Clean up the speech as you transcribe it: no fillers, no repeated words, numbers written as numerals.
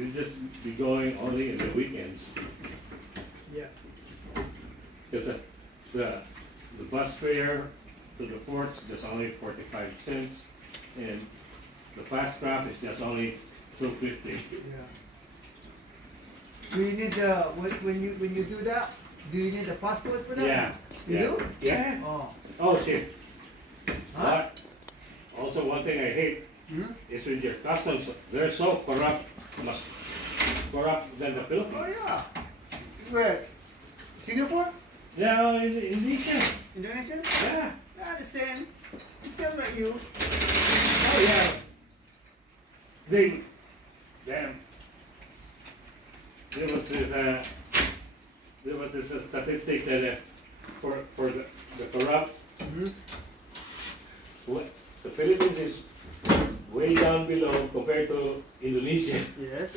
we just be going only in the weekends. Yeah. Because the bus fare to the port is just only 45 cents, and the fast craft is just only 250. Yeah. Do you need when you do that? Do you need a passport for that? Yeah. You Yeah. do? Yeah. Oh. Oh shit. Huh? But also one thing I hate Hmm? is with your customs, they're so corrupt, much corrupt than the Oh Philippines. yeah. Where? Singapore? Yeah, in Indonesia. Indonesia? Yeah. Ah, the same. The same like you. Oh yeah. They, damn. There was this statistic that for the corrupt, Hmm? the Philippines is way down below compared to Indonesia. Yes.